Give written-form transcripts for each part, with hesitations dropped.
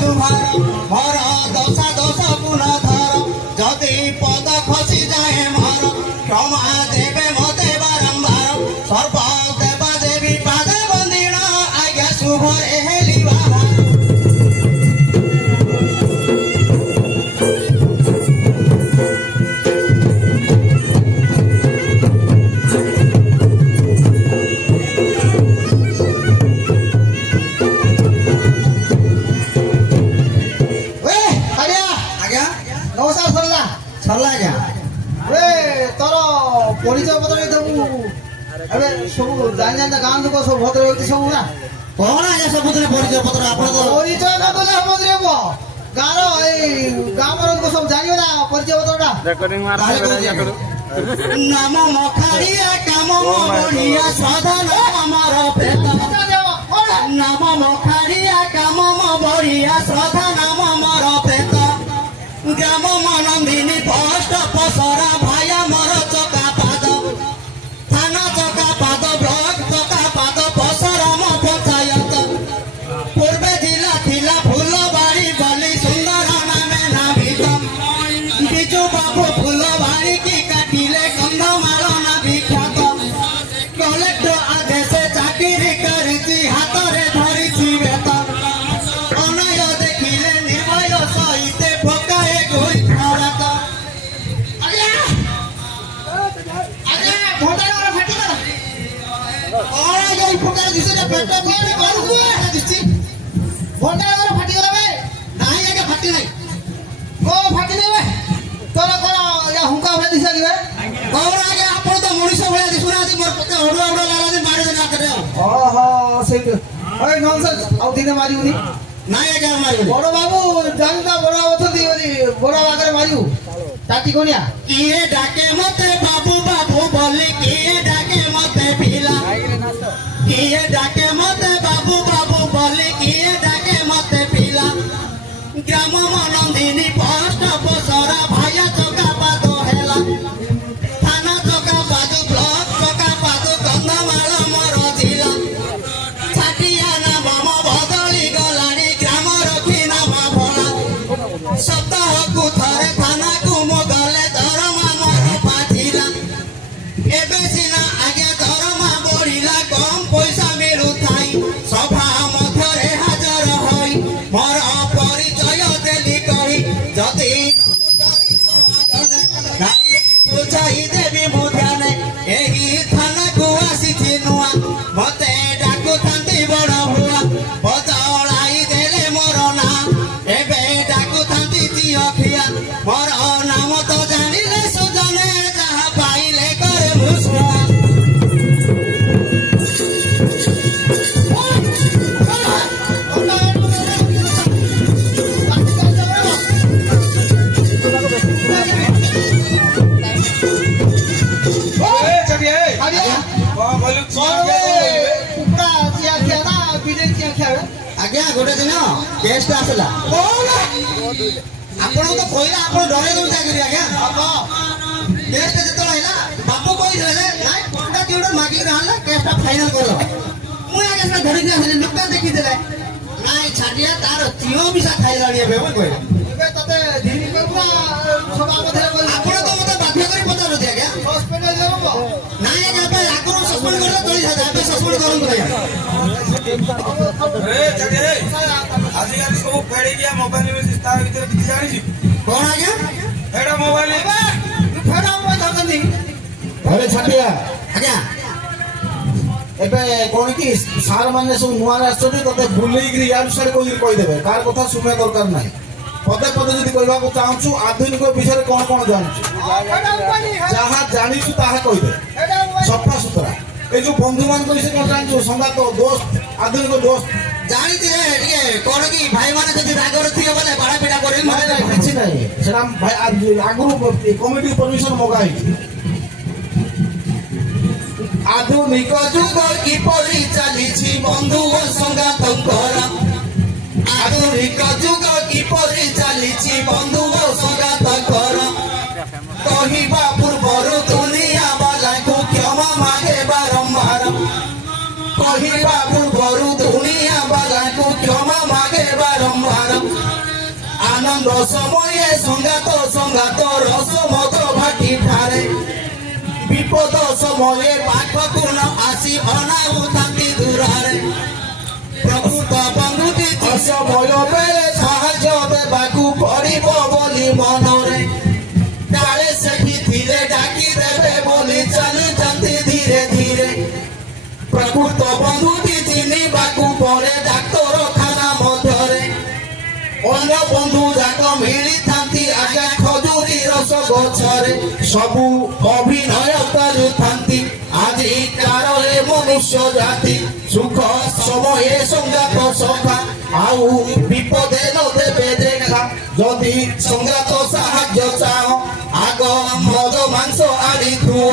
दुभार मोर दशा दश गुण धर जदि पद खसी जाए मोर क्षमा देवे मते बारंबार सर्व देवा देवी पाद बंदिण आज्ञा शुभ हेली बाबा परिचय पत्र देबू अबे सब जान जान गां लोक सब भद्र होती सब ना कौन आज्ञा सबुतरे परिचय पत्र आपण तो परिचय न देले हम देबो गां रो ए गां मर को सब जानियो ना परिचय पत्रटा रेकॉर्डिंग मार नाम मखाड़िया काम बढ़िया साधन अमर प्रेत नाम मखाड़िया काम बढ़िया साधन अमर प्रेत ग्राम मनंदिनी पोस्ट पसरा भाया मोर चका पाद थाना चका पाद ब्लॉक चका पाद पसरम पंचायत पूर्वे जिला थिला फुलबाड़ी बलि सुंदर नामे नाभित बिजू बाबू फुलबाड़ी की काटिले कंधमाल ना विख्यात कलेक्टर आदेश चाकरी करिछि हातरे धरिछि वेतन अनय देखिले निर्भय सहित पकाए गोई भारत फुटार दिसे पेट कोनी करू दिसी भोंडा वाला फाटी गला बे नाही आगे फाटी नाही को फाटी देबे तोरा कोन या हुंका भे दिसा दिबे कौन आगे आपण तो मनुष्य भले दिसुना जी मोर पते ओडवा ओडवा लाला दे मारे ना करे ओहो सेट ओए नॉनसेंस आउ दिने मारिउनी नाही आगे मारिउ बड़ बाबू जानता बड़ अथि बड़ आगे मारिउ ताती कोनिया किए डाके मते बाबू बाबू बोली किए डाके मते पिला किए डाके मते बाबू बाबू बोली किए डाके मते पिला ग्राम मनंदिनी पोस्ट पसरा भाया चका पाद हेला थाना चका पाद ब्लॉक चका पाद कंधमाल मोर जिला छाटिया नाम बदली गलानी ग्राम रखी नाम भला सप्ताहकु थरे थाना को मोगले दरमा मोर पाथिला एबे सिना आगे दरमा बढ़िला कम पैसा मिलु थाई सभा मध्यरे हाजर होई मोर परिचय देली कही जति बुझाई देवी मुध्याने एही थाना को आसी नुआ मते डाकु थांती बड़ हुआ बदलाई देले मोर ना एबे डाकु थांती जियखिया मोर नाम तो जानिले सुजने जहा पाइले करे मुस्कुआ आज्ञा गोटे दिन गेस्ट आसला आपण तो कहला आपण डरे दउ चाकरी आज्ञा गेस्ट जतो आइला बापू कहिले नाइ पंडा दिउडा मागी रहला केसटा फाइनल करलो मु आगे से धरि के हले लोक देखि देले नाइ छाडिया तार तियो बिसा खाइलाणी एबे मु कहला एबे तते धीरी करबा सभा मधे आपण तो मते बाध्य करी पचारो दे आज्ञा सस्पेंड देबो नाइ आज्ञा पे आगरो सस्पेंड करले चली जा एबे सस्पेंड करन आज्ञा रे छाडिया आज का सब फेड़ी गया मोबाइल में तार भीतर किछि जानि छी कोन आज्ञा फेड़ा मोबाइल फेड़ा मोबाइल धरनी अरे छाटिया आज्ञा एबे कोन की सार माने सब नुआ आछथि तते भुलई गिरी यार सर को कहि देबे कार कथा सुने दरकार नाही पदे पदे जदि कहबा को चाहछु आधुनिक विषय कोन कोन जानछु जहा जानिछु ताहा कहि दे सफा सुतरा ए जो बंधु मान को विषय कोन जानछु संगात दोस्त आधुनिक दोस्त जानी दे ये कोन की भाई माने जदि रागर थिए बोले बड़ा पीड़ा करे नाही नाही किछि नाही सेना भाई आगुरु कमिटी परमिशन मगाई आधुनिक जुग किपरि चलिछि बंधु संगातंकर आधुनिक जुग किपरि चलिछि बंधु संगातंकर कहिबा पूर्वरु दुनिया वाला को क्षमा मागे बारंबार कहिबा पूर्वरु दुनिया वाला को क्षमा मागे बारंबार जुहार आनंद समये संगात संगात रस मद भाटी ठारे विपद समये पाखकु न आसी अनाहु थांती दूरारे प्रकृत बंधुटी असमय बेले साहाय्य देबाकु पड़िब बोली मनरे काले सेठी धीरे डाकी देबे बोली चलुचंती धीरे धीरे प्रकृत बंधुटी चिन्हिबाकु पड़े डाक्तरखाना मध्यरे अन्य बंधु जाक मिली थांती आगे खजुरी रस गछरे सबु अभिनय करुथांती आजी कारे मनुष्य जाति सुख समय संगात सखा आउ विपदे न देबे देखा जदि संगात साहाय्य चाह आग मद मांस आनी थुओ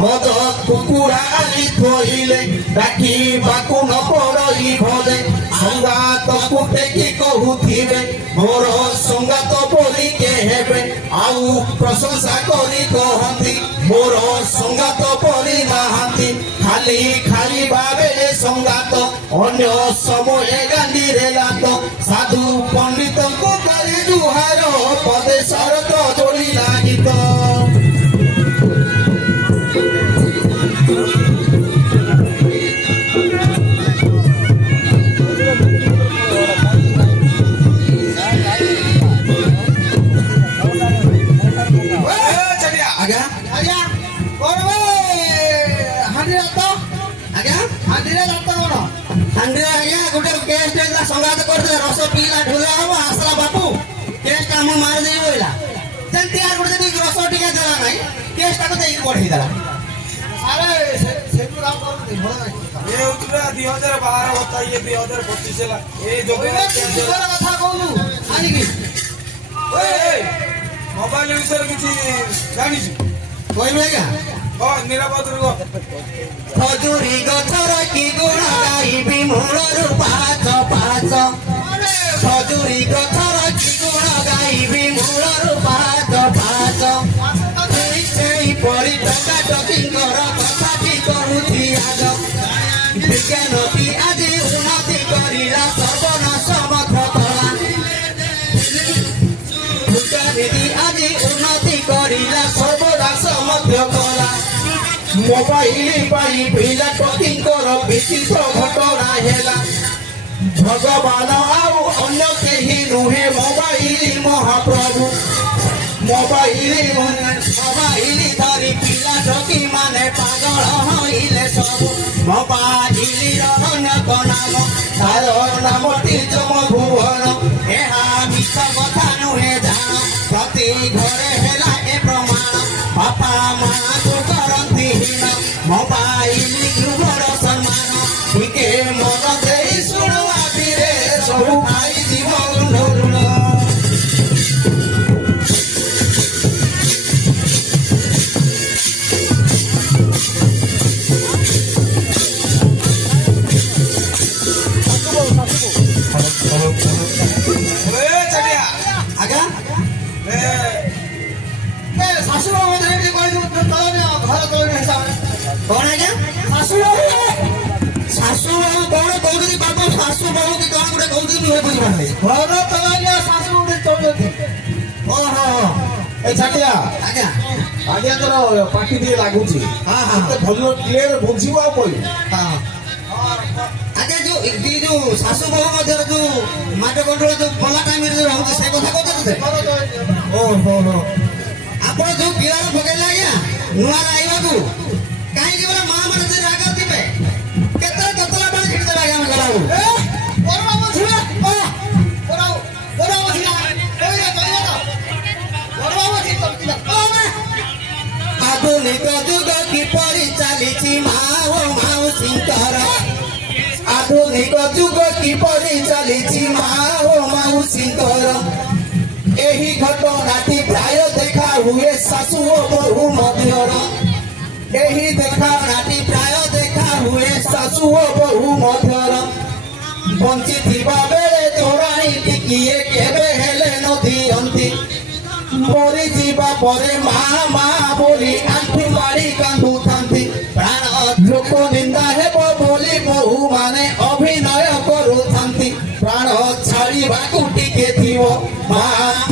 मद कुकुड़ा आनी थोइले डाकी बाकु न पड़ई भले संगात कुटे की कहूथिबे मोर संगात बोली के हेबे आउ प्रशंसा करी कहती मोर संगात बोली नाहांती खाली खाली बाबे संगात अन्य समय गांधी रे लात साधु पंडित को करी जुहार पदे शरत जोड़ी लागित संगात करते रस पीला ढुला हम आसला बापू केसटा हम मार दे बोला जंती आर गुडे रस टिके देला नाही केसटा को देई बढ़ी देला अरे सेटू राम कर दे भला ये उतरा 2012 होता ये 2025 ला ए जो कथा कहलु आनी की ओए मोबाइल विषय किछि जानिछ कहबे क्या हां निरापद रहो खजुरी गछर की गुण गाइबी मूलरु पाछ पाछ खजुरी गछर की गुण गाइबी मूलरु पाछ पाछ सेई परि टका टकिंकर कथाटी कहूथि आज विज्ञानटी आଜି उन्नति करिला सर्वनाश मथ कला विज्ञानटी आଜି उन्नति करिला सर्वनाश मथ कला मोबाइल पाई पिला टकिंकर विचित्र घटना हेला भगवान आउ अन्य केही नुहे मोबाइल महाप्रभु मोबाइल धरी पिला टकी माने पागल होइले सब मोबाइल अनेक नाम तार नामटी जम भुवन एहा मिछ कथा नुहे जान प्रति घरे हेला ए प्रमाण बापा माँ को करती हीन मोबाइल गृहर सम्मान टिके मन दे शुणुआ धीरे सबु खाई जीव ऋण आगा शाशु बाबू घर तोड़ने हिसाब कौन आज्ञा शाशु शाशु बाबू कौन कहते बाबू शाशु बाबू की कौन गोटे कहते नुहे बुझे घर तोड़ने शाशु तोड़ते ओहो ए छाटिया आज्ञा आज्ञा तोर पार्टी दिए लागुची हाँ हाँ तो भलो क्लियर बुझिबो आ कोई हाँ आज्ञा जो शाशु बाबू मध्य जो माट कंट्रोल जो पला टाइम रे रहउछ से कथा कहते ओहो हो आपण जो पिलार भगेला आज्ञा नुआ आइबा को काहे कि बोला मां माने जे राग दिबे केतला केतला बाण छिड़ दे आज्ञा गलाउ ओरा मछिला ओरा मछिला ओरे कहिया तो ओरा मछिला आधुनिक जुग की परिचालिछि माओ माउसिंकर आधुनिक जुग की परिचालिछि माओ माउसिंकर एही घटनाटी प्राय देखा हुए शाशु ओ बहु मध्यर एही घटनाटी प्राय देखा हुए शाशु ओ बहु मध्यर बंची थिबा बेले तोराई टिकिए केबे हेले नदी अंती मरी जीवा परे माँ माँ बोली आंखु मारी कांदू थांती प्राण लोक निंदा हेबो बोली बहु माने अभिनय करू थांती प्राण छाड़ी बाकुटी কে দিব মা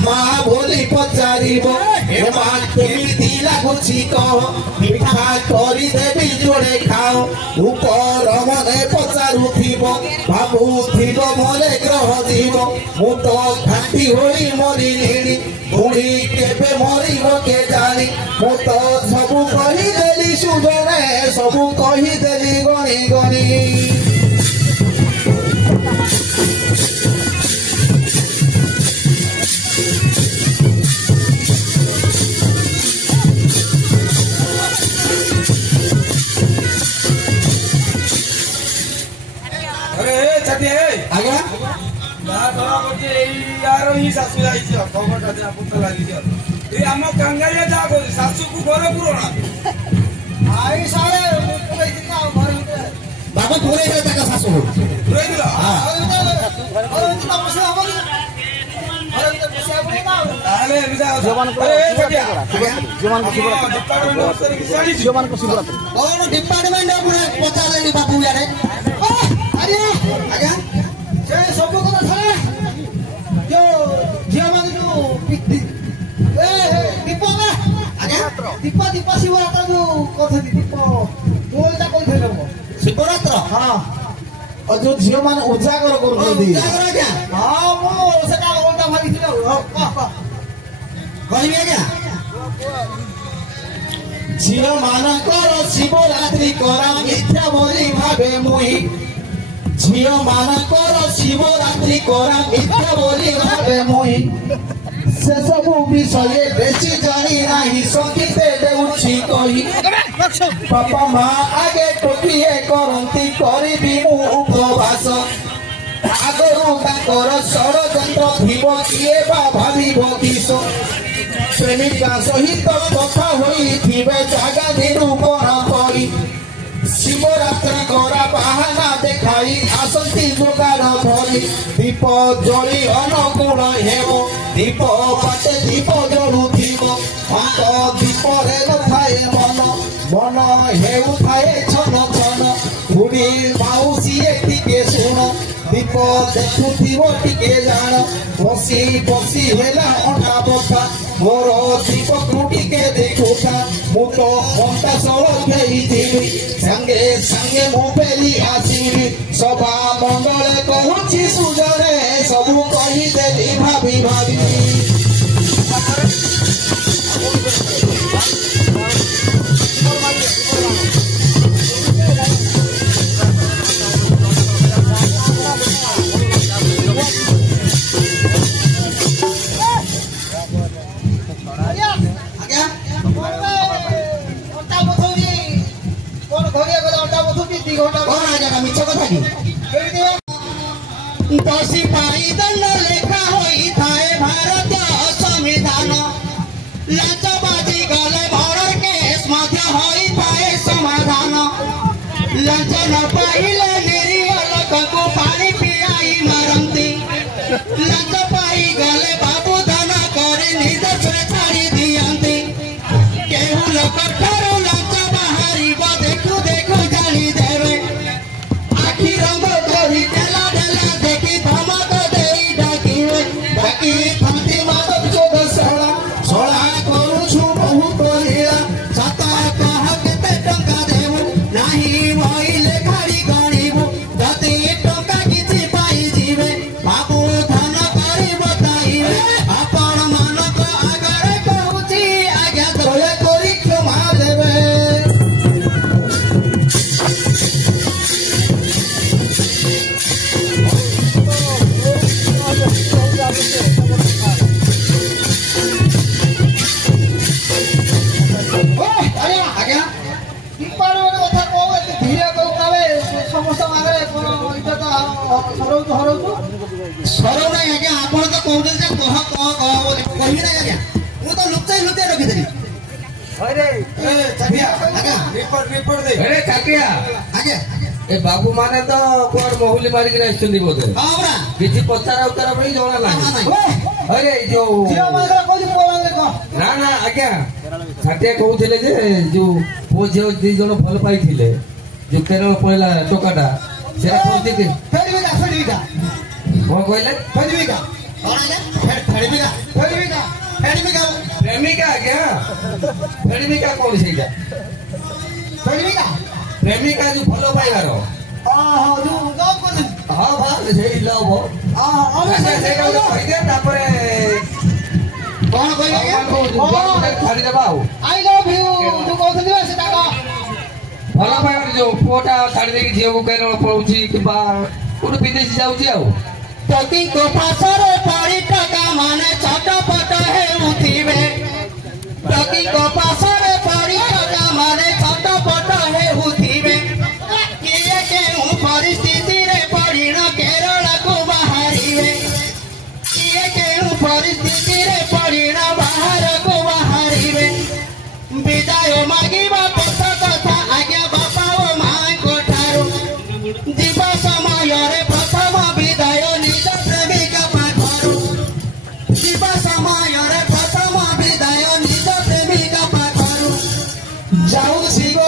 মা বলি পচারিব এ মা কেমিতি লাগুছি কহ মিঠা করি দেবি জোড়ে খাও উপর মনে পচারুথিব ভাবুথিব মরে গ্রহ দিব মু তো ঘাটি হই মরিলিଣି পুଣି কেবে মরিব কে জানি মু তো সবু কহিদেলি সুজনে সবু কহিদেলি গଣି গଣି अरे चटिया ଆଜ୍ଞା यार ही शाशु जाइए खबर टा पुत लगी ये आम कंगालिया जा शाशु को घर पुराना आई सारे पुरै दिन घर ଭିତରେ ବାବା ପୁରେ ହେଲେ ତାଙ୍କ ଶାଶୁ पुराई दिला ଘର ଭିତରେ ବସିବା ହବ କି ଘର ଭିତରେ ବସିବା ପଡେ ନା ତାହେଲେ ଏମିତି अरे चटिया ଝିଅମାନଙ୍କ ଶିବରାତ୍ରି କଣ ଡିପାର୍ଟମେଣ୍ଟ ଉପରେ ପଚାରିଲେଣି ବାବୁ ଇଆଡେ ଆରେ ଆଜ୍ଞା ସେ ସବୁ କଥା ଛାଡେ ଯୋଉ ଝିଅ ମାନେ ଯୋଉ ଦୀପ ନା ଆଜ୍ଞା ଦୀପ ଦୀପ ଶିବରାତ୍ର ଯୋଉ କହୁଛନ୍ତି ଦୀପ ମୁଁ ଏଇଟା କହିଥିଲି ମୁଁ ଶିବରାତ୍ର ହଁ ଆଉ ଯୋଉ ଝିଅ ମାନେ ଉଜାଗର କରୁଛନ୍ତି ଉଜାଗର ଆଜ୍ଞା ହଁ ମୁଁ ସେଟା ଓଲଟା ଭାବିଥିଲି ଆଉ କହିବି ଆଜ୍ଞା ଝିଅ ମାନଙ୍କର ଶିବରାତ୍ରି କରା ମିଥ୍ୟା ବୋଲି ଭାବେ ମୁଇଁ ଝିଅ ମାନଙ୍କର ଶିବରାତ୍ରି କରା ମିଥ୍ୟା ବୋଲି ଭାବେ ମୁଇଁ ସେସବୁ ବିଷୟରେ ବେଶୀ ଜାଣି ନାହିଁ ସଙ୍ଗୀତେ ଦେଉଛି କହି ବାପା ମା ଆଗେ ଟୋକିଏ କରନ୍ତି କରିବି ମୁଁ ଉପବାସ ଆଗରୁ ତାଙ୍କର ଷଡ଼ଯନ୍ତ୍ର ଥିବ କିଏ ବା ଭାବିବ କିସ ପ୍ରେମିକା ସହିତ କଥା ହୋଇଥିବେ ଜାଗା ନିରୂପଣ କରି ଶିବରାତ୍ରି କରା ବାହାନା ଦେଖାଇ ଆସନ୍ତି ଯୋଗାଡ଼ ଧରି ଦୀପ ଜଳି ଅନୁକୂଳ ହେବ ଦୀପ ପାଟେ ଦୀପ ଜଳୁଥିବ ଅଙ୍କ ଦୀପରେ ନଥାଏ ମନ ମନ ହେଉଥାଏ ଛନ ଛନ ବୁଢ଼ୀ ମାଉସୀଏ ଟିକେ ଶୁଣ ଦୀପ ଦେଖୁଥିବ ଟିକେ ଜାଣ ବସି ବସି ହେଲା ଅଣ୍ଟା ବଥା ମୋର ଦୀପକୁ ଟିକେ ଦେଖୁଥା ମୁଁ ତ ଅଣ୍ଟା ସଳଖେଇଥିବି ସାଙ୍ଗେ ସାଙ୍ଗେ ମୁଁ ଫେରି ଆସିବି ସଭା ମଣ୍ଡଳେ କହୁଛି ସୁଜରେ ସବୁ କହିଦେଲି ଭାବି ଭାବି ଆଜ୍ଞା ଅଣ୍ଟା ବଥଉଛି କଣ ଘରିଆ ଗଲେ ଅଣ୍ଟା ବଥଉଛି 2 ଘଣ୍ଟା କଣ ଆଜ୍ଞା ମିଛ କଥା କି ଦୋଷୀ ପାଇଁ ଦଣ୍ଡ ଲେଖା ହୋଇଥାଏ ଭାରତୀୟ ସମ୍ବିଧାନ ଲାଞ୍ଚବାଜି ଗଲେ ମର୍ଡର କେସ୍ ମଧ୍ୟ ହୋଇଥାଏ ସମାଧାନ ଲାଞ୍ଚ ନ ପାଇଲେ ନିରୀହ ଲୋକକୁ ପାଣି ପିଆଇ ମାରନ୍ତି ଲାଞ୍ଚ ପାଇଗଲେ ବାବୁ ଦାନ କରି ନିଜ ଛାଡ଼ି ଦିଅନ୍ତି କେଉଁ ଲୋକ ଠାରୁ ଲାଞ୍ଚ ବାହାରିବ ଦେଖୁ ଦେଖୁ ଜାଣିଦେବେ ଆଖି ରଙ୍ଗ କରି ଢେଲା ଢେଲା ଦେଖି ଧମକ ଦେଇ ଡାକିବେ ଡାକିଥାନ୍ତି ମାଧବ ଚୋଦ ଶଳା ଶଳା କରୁଛୁ ବହୁତ ଲୀଳା ସତ କହ କେତେ ଟଙ୍କା ଦେବୁ ନାହିଁ ମଇଲେ ଖାଡ଼ି ଗଣିବୁ ଯଦି ଟଙ୍କା କିଛି ପାଇଯିବେ ବାବୁ ଧନ କରି ବତାଇବେ ଆପଣ ମାନଙ୍କ ଆଗରେ କହୁଛି ଆଜ୍ଞା ଦୟାକରି କ୍ଷମା ଦେବେ ଆଜ୍ଞା ଡିପାର୍ଟମେଣ୍ଟ କଥା କହୁ ଏତେ ଧୀରେ କହୁ କାଳେ ସମସ୍ତଙ୍କ ଆଗରେ କଣ ଇଜ୍ଜତ ହରଉଛୁ ସର ନାହିଁ ଆଜ୍ଞା ଆପଣ ତ କହୁଛନ୍ତି ଯେ କହ କହ କହ ବୋଲି କହିବି ନାହିଁ ଆଜ୍ଞା ମୁଁ ତ ଲୁଚାଇ ଲୁଚାଇ ରଖିଥିଲି ଆଜ୍ଞା रिपोर्ट दे अरे काकिया ଆଜ୍ଞା ए बाबू माने तो कुआर महुली मारी के आइछन्ती बोधे ହଁ ପରା किछि पचारा उतारा पई जणा ଜଣା नाही ନାହିଁ अरे जो ଝିଅ ମାନଙ୍କର କହୁଛି ପୁଅ ମାନେ କହ ना ना आज्ञा छाटिया कहउथिले जे जो पो जे दी जण भल पाइथिले जो केरल पहिला टोकाटा सेरा कोथि के ଫେରିବିକା कोन कहले ଫେରିବିକା କଣ ଆଜ୍ଞା ଫେଡମିକା ଫେଡମିକା ଫେଡମିକା ପ୍ରେମିକା ଆଜ୍ଞା ପ୍ରେମିକା କଣ ସେଇଟା ଫେଡମିକା ପ୍ରେମିକା ଯୋଉ ଭଲ ପାଇବାର ଓହୋ ଯୋଉ ଲଭ୍ କରୁଛନ୍ତି ହଁ ବା ସେଇ ଲଭ ଓହୋ ସେଇଟା ଗୋଟେ କହିଦିଅ ତାପରେ କଣ କହିବେ ଆଜ୍ଞା ଛାଡ଼ିଦେବା ଆଉ ଆଇ ଲଭ୍ ୟୁ ଯୋଉ କହୁଛନ୍ତି ବା ସେଟା କଣ ଭଲ ପାଇବାର ଯୋଉ ପୁଅଟା ଛାଡ଼ି ଦେଇକି ଝିଅକୁ କେରଳ ପଳଉଛି କିମ୍ବା କୋଉଠି ବିଦେଶୀ ଯାଉଛି ଆଉ ପତିଙ୍କ ପାଶରେ ପଡ଼ି ଟକା ମାନେ ଛଟପଟ ହେଉଥିବେ ପତିଙ୍କ ପାଶରେ ପଡ଼ି ଟକା ମାନେ ଛଟପଟ ହେଉଥିବେ କିଏ କେଉଁ ପରିସ୍ଥିତିରେ ପଡ଼ିଣ କେରଳକୁ ବାହାରିବେ କିଏ କେଉଁ ପରିସ୍ଥିତିରେ ପଡ଼ିଣ ବାହାରକୁ ବାହାରିବେ ବିଦାୟ ମାଗିବା ପଥ କଥା ଆଜ୍ଞା ବାପା ଓ ମାଙ୍କ ଠାରୁ ଯିବା ସମୟରେ ପ୍ରଥମ ବିଦାୟ ନିଜ ପ୍ରେମିକା ପାଖରୁ ଯିବା ସମୟରେ ପ୍ରଥମ ବିଦାୟ ନିଜ ପ୍ରେମିକା ପାଖରୁ ଯାଉଛି ଗୋ